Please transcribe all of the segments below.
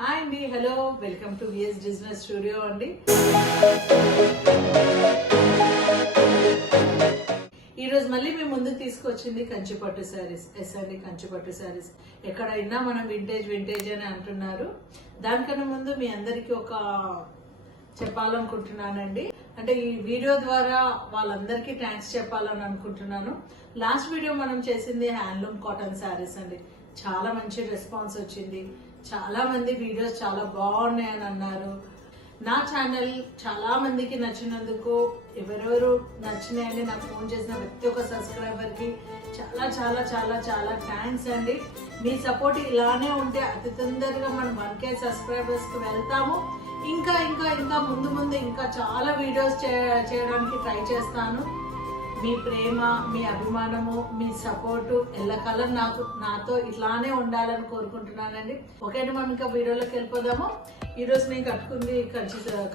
Hi అండి, hello, welcome to VS business studio అండి. ఈరోజు మళ్ళీ మేము ముందుకు తీసుకొచ్చింది కంచిపట్టు శారీస్. ఎస్ అండి, కంచిపట్టు శారీస్ ఎక్కడైనా మనం వింటేజ్ అని అంటున్నారు. దానికన్నా ముందు మీ అందరికీ ఒక చెప్పాలనుకుంటున్నానండి. అంటే ఈ వీడియో ద్వారా వాళ్ళందరికీ థ్యాంక్స్ చెప్పాలని అనుకుంటున్నాను. లాస్ట్ వీడియో మనం చేసింది హ్యాండ్లూమ్ కాటన్ శారీస్ అండి. చాలా మంచి రెస్పాన్స్ వచ్చింది. చాలా మంది వీడియోస్ చాలా బాగున్నాయని అన్నారు. నా ఛానల్ చాలా మందికి నచ్చినందుకు ఎవరెవరు నచ్చినాయని నాకు ఫోన్ చేసిన ప్రతి ఒక్క సబ్స్క్రైబర్ కి చాలా చాలా చాలా చాలా థ్యాంక్స్ అండి. మీ సపోర్ట్ ఇలానే ఉంటే అతి తొందరగా మనం 1K సబ్స్క్రైబర్స్ కి వెళ్తాము. ఇంకా ఇంకా ఇంకా ముందు ఇంకా చాలా వీడియోస్ చేయడానికి ట్రై చేస్తాను. మీ ప్రేమ, మీ అభిమానము, మీ సపోర్టు ఎల్లకాలం నాతో ఇట్లానే ఉండాలని కోరుకుంటున్నానండి. ఓకేనా, మనం ఇంకా వీడియోలోకి వెళ్ళిపోదాము. ఈరోజు నేను కట్టుకుంది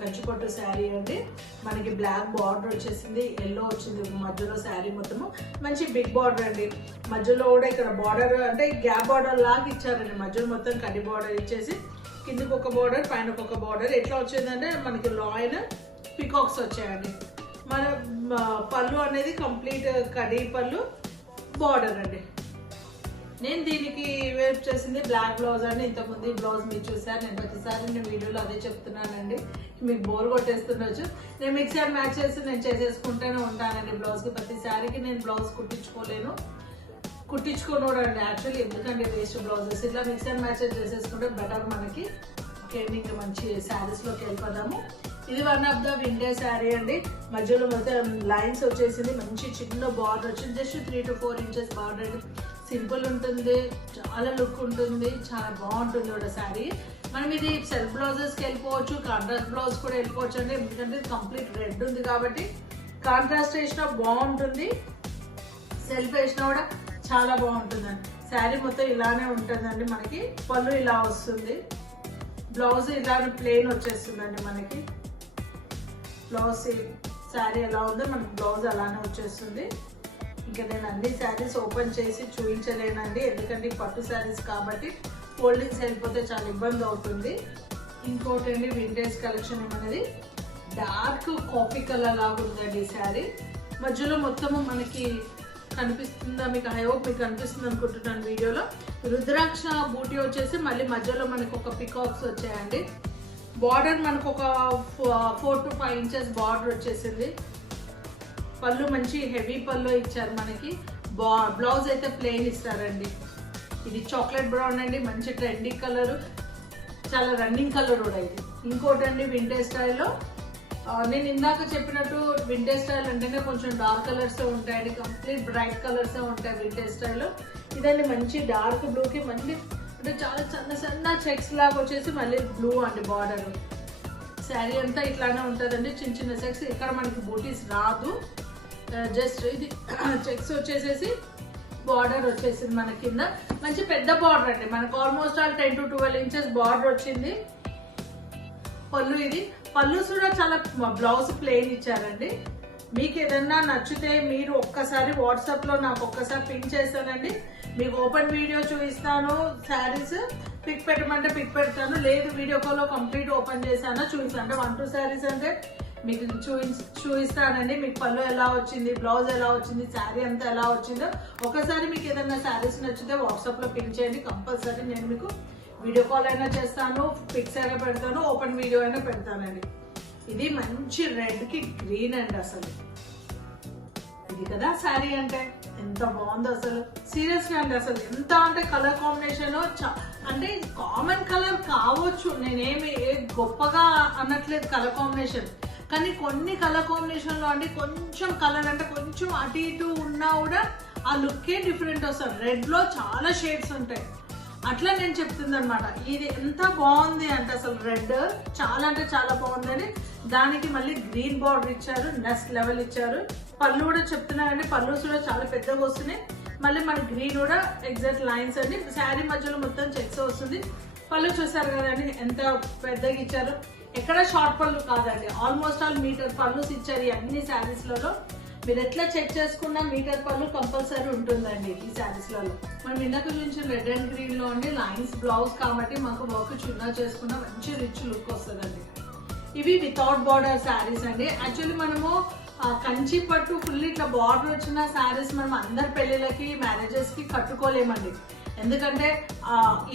కంచిపట్టు శారీ అండి. మనకి బ్లాక్ బార్డర్ వచ్చేసింది, ఎల్లో వచ్చింది మధ్యలో శారీ మొత్తము. మంచి బిగ్ బార్డర్ అండి. మధ్యలో కూడా ఇక్కడ బార్డర్ అంటే గ్యాప్ బార్డర్ లాగా ఇచ్చారండి. మధ్యలో మొత్తం కడ్డీ బార్డర్ ఇచ్చేసి కిందకి ఒక బార్డర్, పైన ఒక బార్డర్. ఎట్లా వచ్చిందంటే మనకి లాయన్ పికాక్స్ వచ్చాయండి. మన పళ్ళు అనేది కంప్లీట్ కడీ పళ్ళు బార్డర్ అండి. నేను దీనికి వేర్ చేసింది బ్లాక్ బ్లౌజ్ అండి. ఇంతకుముందు బ్లౌజ్ మీరు చూసారు. నేను ప్రతిసారి నేను వీడియోలో అదే చెప్తున్నానండి. మీకు బోర్ కొట్టేస్తుండొచ్చు. నేను మిక్స్ అండ్ మ్యాచ్ చేసి నేను చేసేసుకుంటూనే ఉంటానండి. బ్లౌజ్కి ప్రతిసారికి నేను బ్లౌజ్ కుట్టించుకోను కూడా అండి. యాక్చువల్లీ ఎందుకంటే వేస్ట్ బ్లౌజెస్ ఇట్లా మిక్స్ అండ్ మ్యాచెస్ చేసేసుకుంటే బెటర్ మనకి. ఓకే, ఇంకా మంచి శారీస్లోకి వెళ్ళిపోదాము. ఇది one of the vintage sari అండి. మధ్యలో మొత్తం లైన్స్ వచ్చేసింది. మంచి చిన్న బార్డర్ వచ్చింది. Just 3 to 4 inches border. Simple ఉంటుంది, చాలా లుక్ ఉంటుంది, చాలా బాగుంటుంది కూడా శారీ. మనం ఇది సెల్ఫ్ బ్లౌజెస్కి వెళ్ళిపోవచ్చు, కాంట్రాస్ట్ బ్లౌజ్ కూడా వెళ్ళిపోవచ్చు అండి. ఎందుకంటే కంప్లీట్ రెడ్ ఉంది కాబట్టి కాంట్రాస్ట్ వేసినా బాగుంటుంది, సెల్ఫ్ వేసినా కూడా చాలా బాగుంటుందండి. శారీ మొత్తం ఇలానే ఉంటుందండి. మనకి పళ్ళు ఇలా వస్తుంది, బ్లౌజ్ ఇలా ప్లెయిన్ వచ్చేస్తుందండి. మనకి బ్లౌజ్ శారీ ఎలా ఉందో మనకి బ్లౌజ్ అలానే వచ్చేస్తుంది. ఇంకా నేను అన్ని శారీస్ ఓపెన్ చేసి చూపించలేనండి, ఎందుకంటే పట్టు శారీస్ కాబట్టి ఫోల్డింగ్స్ వెళ్ళిపోతే చాలా ఇబ్బంది అవుతుంది. ఇంకోటి అండి, వింటేజ్ కలెక్షన్ అనేది డార్క్ కాఫీ కలర్ లాగా ఉందండి ఈ శారీ. మధ్యలో మొత్తము మనకి కనిపిస్తుందా మీకు? ఐ హోప్ మీకు కనిపిస్తుంది అనుకుంటున్నాను వీడియోలో. రుద్రాక్ష బూటీ వచ్చేసి మళ్ళీ మధ్యలో మనకు ఒక పికాక్స్ వచ్చాయండి. బార్డర్ మనకు ఒక 4 to 5 inches బార్డర్ వచ్చేసింది. పళ్ళు మంచి హెవీ పళ్ళు ఇచ్చారు మనకి. బ్లౌజ్ అయితే ప్లెయిన్ ఇస్తారండి. ఇది చాక్లెట్ బ్రౌన్ అండి, మంచి ట్రెండీ కలర్, చాలా రన్నింగ్ కలర్ కూడా ఇది. ఇంకోటి అండి, వింటేజ్ స్టైల్లో నేను ఇందాక చెప్పినట్టు వింటేజ్ స్టైల్ అంటేనే కొంచెం డార్క్ కలర్స్ ఉంటాయండి, కంప్లీట్ బ్రైట్ కలర్స్ ఉంటాయి వింటేజ్ స్టైల్లో. ఇదండి మంచి డార్క్ బ్లూకి మళ్ళీ అంటే చాలా సన్న చెక్స్ లాగా వచ్చేసి మళ్ళీ బ్లూ అండి బార్డర్. శారీ అంతా ఇట్లానే ఉంటుందండి, చిన్న చెక్స్. ఇక్కడ మనకి బూటీస్ రాదు, జస్ట్ ఇది చెక్స్ వచ్చేసేసి బార్డర్ వచ్చేసింది మన కింద. మంచి పెద్ద బార్డర్ అండి, మనకు ఆల్మోస్ట్ 10 to 12 inches బార్డర్ వచ్చింది. పళ్ళు ఇది పళ్ళు కూడా చాలా బ్లౌజ్ ప్లెయిన్ ఇచ్చారండి. మీకు ఏదన్నా నచ్చితే మీరు ఒక్కసారి వాట్సాప్లో నాకు ఒక్కసారి పింక్ చేస్తానండి. మీకు ఓపెన్ వీడియో చూపిస్తాను. శారీస్ పిక్ పెట్టమంటే పిక్ పెడతాను, లేదు వీడియో కాల్లో కంప్లీట్ ఓపెన్ చేశాను చూపిస్తాను. అంటే 1-2 శారీస్ అంటే మీకు చూపిస్తానండి. మీకు పళ్ళు ఎలా వచ్చింది, బ్లౌజ్ ఎలా వచ్చింది, శారీ అంతా ఎలా వచ్చిందో ఒకసారి మీకు ఏదైనా శారీస్ నచ్చితే వాట్సాప్లో పింక్ చేయండి. కంపల్సరీ నేను మీకు వీడియో కాల్ అయినా చేస్తాను, పిక్స్ అయినా పెడతాను, ఓపెన్ వీడియో అయినా పెడతానండి. ఇది మంచి రెడ్కి గ్రీన్ అండి. అసలు ఇది కదా శారీ అంటే ఎంత బాగుందో అసలు. సీరియస్గా అండి, అసలు ఎంత అంటే కలర్ కాంబినేషన్ అంటే కామన్ కలర్ కావచ్చు, నేనేమి గొప్పగా అనట్లేదు కలర్ కాంబినేషన్, కానీ కొన్ని కలర్ కాంబినేషన్లో అండి కొంచెం కలర్ అంటే కొంచెం అటు ఇటు ఉన్నా కూడా ఆ లుక్కే డిఫరెంట్ వస్తుంది. రెడ్లో చాలా షేడ్స్ ఉంటాయి. అట్లా నేను చెప్తుంది అనమాట. ఇది ఎంత బాగుంది అంటే అసలు రెడ్ చాలా అంటే చాలా బాగుందని. దానికి మళ్ళీ గ్రీన్ బార్డర్ ఇచ్చారు, నెక్స్ట్ లెవెల్ ఇచ్చారు. పళ్ళు కూడా చెప్తున్నారండి, పళ్ళు కూడా చాలా పెద్దగా వస్తున్నాయి. మళ్ళీ మన గ్రీన్ కూడా ఎగ్జాక్ట్ లైన్స్ అండి. శారీ మధ్యలో మొత్తం చెక్స్ వస్తుంది. పళ్ళు చూసారు కదండి ఎంత పెద్దగా ఇచ్చారు. ఎక్కడ షార్ట్ పళ్ళు కాదండి, ఆల్మోస్ట్ ఆల్ మీటర్ పళ్ళు ఇచ్చారు ఈ అన్ని శారీస్లలో. మీరు ఎట్లా చెక్ చేసుకున్నా మీటర్ పళ్ళు కంపల్సరీ ఉంటుందండి ఈ శారీస్లలో. మనం ఇందాక చూపించిన రెడ్ అండ్ గ్రీన్ లో అండి లైన్స్ బ్లౌజ్ కాబట్టి మాకు వర్క్ చిన్న చేసుకున్న మంచి రిచ్ లుక్ వస్తుందండి. ఇవి వితౌట్ బార్డర్ శారీస్ అండి. యాక్చువల్లీ మనము కంచి పట్టు ఫుల్ ఇట్లా బార్డర్ వచ్చిన శారీస్ మనం అందరి పెళ్ళిళ్ళకి మ్యారేజెస్ కి కట్టుకోలేమండి. ఎందుకంటే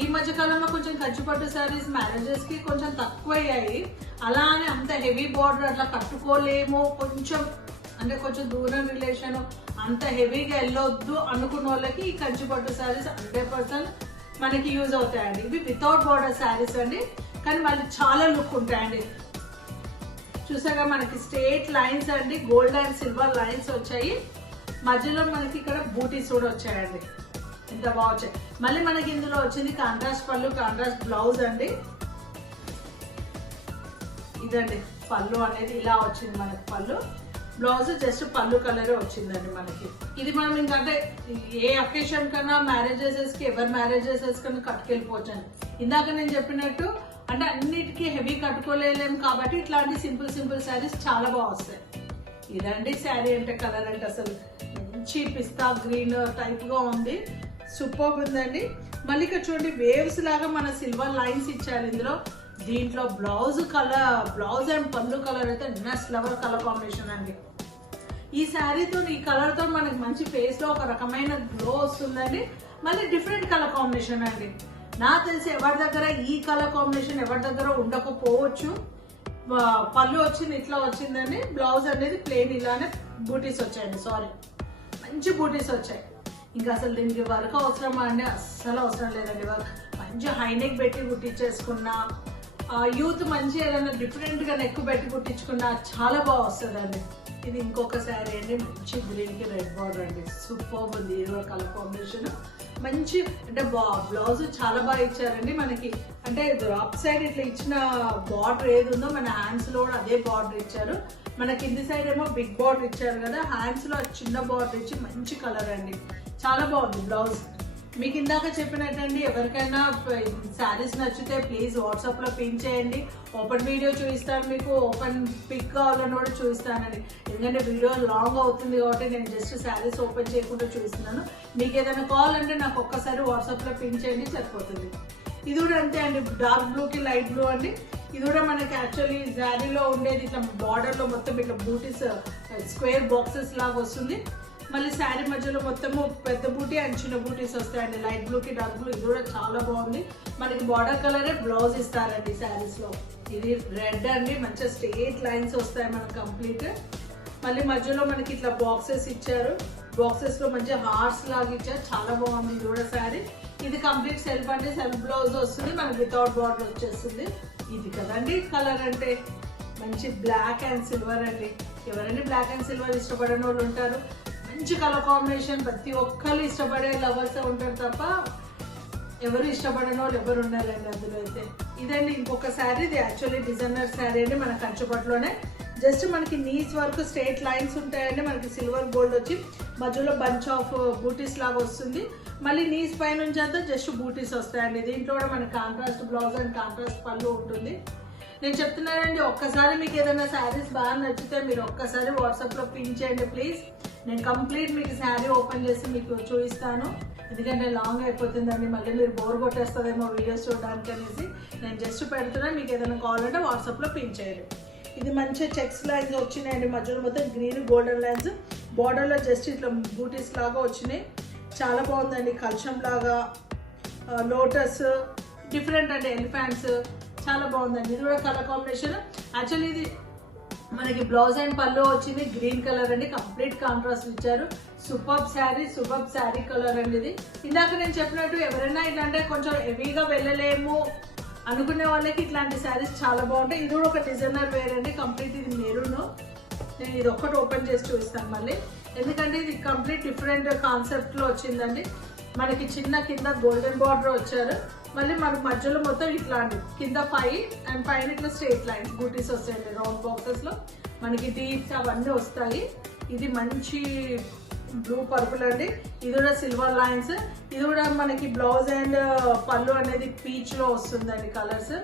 ఈ మధ్య కాలంలో కొంచెం కంచి పట్టు శారీస్ మ్యారేజెస్ కి కొంచెం తక్కువ అయ్యాయి. అలా అని అంత హెవీ బార్డర్ అట్లా కట్టుకోలేము, కొంచెం అంటే కొంచెం దూరం రిలేషన్ అంత హెవీగా వెళ్ళొద్దు అనుకున్న వాళ్ళకి ఈ కంచి పట్టు శారీస్ 100% మనకి యూజ్ అవుతాయండి. ఇవి వితౌట్ బార్డర్ శారీస్ అండి, కానీ మళ్ళీ చాలా లుక్ ఉంటాయండి. చూసాగా మనకి స్ట్రేట్ లైన్స్ అండి, గోల్డ్ అండ్ సిల్వర్ లైన్స్ వచ్చాయి. మధ్యలో మనకి ఇక్కడ బూటీస్ కూడా వచ్చాయండి. ఎంత బాగా వచ్చాయి. మళ్ళీ మనకి ఇందులో వచ్చింది కాంట్రాస్ట్ పళ్ళు, కాంట్రాస్ట్ బ్లౌజ్ అండి. ఇదండి పళ్ళు అనేది ఇలా వచ్చింది మనకి. పళ్ళు బ్లౌజ్ జస్ట్ పళ్ళు కలరే వచ్చిందండి మనకి. ఇది మనం ఇంకంటే ఏ అకేషన్ కన్నా మ్యారేజెస్ కి ఎవరి మ్యారేజెస్ కన్నా కట్టుకెళ్ళిపోవచ్చు అండి. ఇందాక నేను చెప్పినట్టు అంటే అన్నిటికీ హెవీ కట్టుకోలేము కాబట్టి ఇట్లాంటి సింపుల్ సింపుల్ శారీస్ చాలా బాగా వస్తాయి. ఇదండి శారీ అంటే కలర్ అంటే అసలు మంచి పిస్తా గ్రీన్ టైప్ గా ఉంది, సూపర్ ఉందండి. మళ్ళీ ఇక్కడ చూడండి వేవ్స్ లాగా మన సిల్వర్ లైన్స్ ఇచ్చారు ఇందులో. దీంట్లో బ్లౌజ్ అండ్ పళ్ళు కలర్ అయితే నెక్స్ట్ లెవెల్ కలర్ కాంబినేషన్ అండి. ఈ శారీతో ఈ కలర్ తో మనకి మంచి ఫేస్ లో ఒక రకమైన గ్లో వస్తుందండి. మళ్ళీ డిఫరెంట్ కలర్ కాంబినేషన్ అండి. నాకు తెలిసి ఎవరి దగ్గర ఈ కలర్ కాంబినేషన్ ఎవరి దగ్గర ఉండకపోవచ్చు. పళ్ళు వచ్చింది ఇట్లా వచ్చిందండి. బ్లౌజ్ అనేది ప్లెయిన్ ఇలానే బూటీస్ వచ్చాయండి. సారీ, మంచి బూటీస్ వచ్చాయి. ఇంకా అసలు దీనికి వర్క్ అవసరమా అండి? అస్సలు అవసరం లేదండి. వర్క్ మంచి హైనెక్ పెట్టి కుట్టించేసుకున్నా, యూత్ మంచి ఏదైనా డిఫరెంట్ గా నెక్ పెట్టి కుట్టించుకున్నా చాలా బాగా వస్తుందండి. ఇది ఇంకొక శారీ అండి, మంచి గ్రీన్ కి రెడ్ బార్డర్ అండి, సూపర్ ఉంది. ఇది కలర్ కాంబినేషన్ మంచి అంటే బ్లౌజ్ చాలా బాగా ఇచ్చారండి మనకి. అంటే అప్ సైడ్ ఇట్లా ఇచ్చిన బార్డర్ ఏది ఉందో మన హ్యాండ్స్ లో కూడా అదే బార్డర్ ఇచ్చారు. మన కింది సైడ్ ఏమో బిగ్ బార్డర్ ఇచ్చారు కదా, హ్యాండ్స్ లో చిన్న బార్డర్ ఇచ్చి మంచి కలర్ అండి, చాలా బాగుంది బ్లౌజ్. మీకు ఇందాక చెప్పినట్టండి ఎవరికైనా శారీస్ నచ్చితే ప్లీజ్ వాట్సాప్ లో పిన్ చేయండి. ఓపెన్ వీడియో చూపిస్తాను, మీకు ఓపెన్ పిక్ కావాలని కూడా చూపిస్తానండి. ఎందుకంటే వీడియో లాంగ్ అవుతుంది కాబట్టి నేను జస్ట్ శారీస్ ఓపెన్ చేయకుండా చూపిస్తున్నాను. మీకు ఏదైనా కావాలంటే నాకు ఒక్కసారి వాట్సాప్ లో పిన్ చేయండి, సరిపోతుంది. ఇది కూడా అంతే అండి, డార్క్ బ్లూ కి లైట్ బ్లూ అండి. ఇది కూడా మనకి యాక్చువల్లీ శారీలో ఉండేది ఇట్లా బార్డర్ లో మొత్తం ఇట్లా బూటీస్ స్క్వేర్ బాక్సెస్ లాగా వస్తుంది. మళ్ళీ శారీ మధ్యలో మొత్తము పెద్ద బూటీ అండ్ చిన్న బూటీస్ వస్తాయండి, లైట్ బ్లూ కి డార్క్ బ్లూ. ఇది కూడా చాలా బాగుంది. మనకి బార్డర్ కలరే బ్లౌజ్ ఇస్తారండి శారీస్ లో. ఇది రెడ్ అండి, మంచిగా స్ట్రేట్ లైన్స్ వస్తాయి మనకు కంప్లీట్. మళ్ళీ మధ్యలో మనకి ఇట్లా బాక్సెస్ ఇచ్చారు, బాక్సెస్ లో మంచిగా హార్ట్స్ లాగా ఇచ్చారు, చాలా బాగుంది ఇది కూడా శారీ. ఇది కంప్లీట్ సెల్ఫ్ అంటే సెల్ఫ్ బ్లౌజ్ వస్తుంది, మనకి వితౌట్ బార్డర్ వచ్చేస్తుంది. ఇది కదండి కలర్ అంటే మంచి బ్లాక్ అండ్ సిల్వర్ అండి. ఎవరండి బ్లాక్ అండ్ సిల్వర్ ఇష్టపడని వాళ్ళు ఉంటారు? మంచి కలర్ కాంబినేషన్, ప్రతి ఒక్కరు ఇష్టపడే లవర్స్ ఉంటారు తప్ప ఎవరు ఇష్టపడని వాళ్ళు ఎవరు ఉండాలండి అందులో అయితే. ఇదండి ఇంకొక శారీ, ఇది యాక్చువల్లీ డిజైనర్ శారీ అండి మన కంచుపట్లోనే. జస్ట్ మనకి నీస్ వరకు స్ట్రేట్ లైన్స్ ఉంటాయండి, మనకి సిల్వర్ గోల్డ్ వచ్చి మధ్యలో బంచ్ ఆఫ్ బూటీస్ లాగా వస్తుంది. మళ్ళీ నీస్ పై నుంచి అంతా జస్ట్ బూటీస్ వస్తాయండి. దీంట్లో కూడా మనకి కాంట్రాస్ట్ బ్లౌజ్ అండ్ కాంట్రాస్ట్ పళ్ళు ఉంటుంది. నేను చెప్తున్నానండి, ఒక్కసారి మీకు ఏదైనా శారీస్ బాగా నచ్చితే మీరు ఒక్కసారి వాట్సాప్లో పిన్ చేయండి ప్లీజ్. నేను కంప్లీట్ మీకు శారీ ఓపెన్ చేసి మీకు చూపిస్తాను. ఎందుకంటే లాంగ్ అయిపోతుందండి, మళ్ళీ మీరు బోర్ కొట్టేస్తుందేమో వీడియోస్ చూడడానికి అనేసి నేను జస్ట్ పెడుతున్నా. మీకు ఏదైనా కావాలంటే వాట్సాప్లో పిన్ చేయండి. ఇది మంచిగా చెక్స్ లైన్స్ వచ్చినాయండి, మధ్యలో మొత్తం గ్రీన్ గోల్డెన్ లైన్స్, బార్డర్లో జస్ట్ ఇట్లా బూటీస్ లాగా వచ్చినాయి. చాలా బాగుందండి, కల్చం లాగా, లోటస్, డిఫరెంట్ అంటే ఎలిఫెంట్స్, చాలా బాగుందండి. ఇది కూడా కలర్ కాంబినేషన్. యాక్చువల్లీ ఇది మనకి బ్లౌజ్ అండ్ పళ్ళు వచ్చింది గ్రీన్ కలర్ అండి, కంప్లీట్ కాంట్రాస్ట్ ఇచ్చారు. సూపర్ శారీ కలర్ అండి ఇది. ఇందాక నేను చెప్పినట్టు ఎవరైనా ఇట్లాంటే కొంచెం హెవీగా వెళ్ళలేము అనుకునే వాళ్ళకి ఇట్లాంటి శారీస్ చాలా బాగుంటాయి. ఇది కూడా ఒక డిజైనర్ వేర్ అండి, కంప్లీట్ ఇది మెరూన్. నేను ఇది ఒక్కటి ఓపెన్ చేసి చూపిస్తాను మళ్ళీ, ఎందుకంటే ఇది కంప్లీట్ డిఫరెంట్ కాన్సెప్ట్ లో వచ్చిందండి. మనకి చిన్న కింద గోల్డెన్ బార్డర్ వచ్చారు, మళ్ళీ మనకి మధ్యలో మొత్తం ఇట్లాంటి కింద 5 అండ్ పైన ఇట్లా స్ట్రేట్ లైన్స్ బూటీస్ వస్తాయండి రౌండ్ బాక్సెస్ లో. మనకి డీప్స్ అవన్నీ వస్తాయి. ఇది మంచి బ్లూ పర్పుల్ అండి, ఇది కూడా సిల్వర్ లైన్స్. ఇది కూడా మనకి బ్లౌజ్ అండ్ పళ్ళు అనేది పీచ్ లో వస్తుందండి కలర్స్.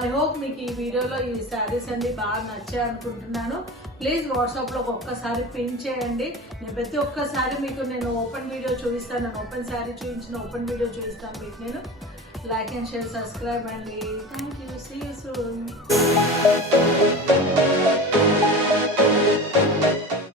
ఐ హోప్ మీకు ఈ వీడియోలో ఈ శారీస్ అన్ని బాగా నచ్చాయి అనుకుంటున్నాను. ప్లీజ్ వాట్సాప్లో ఒక్కసారి పిన్ చేయండి. నేను ప్రతి ఒక్కసారి మీకు నేను ఓపెన్ వీడియో చూపిస్తాను. నేను ఓపెన్ శారీ చూపించిన ఓపెన్ వీడియో చూపిస్తాను మీకు. నేను లైక్ అండ్ షేర్, సబ్స్క్రైబ్ అండి. Thank you. See you soon.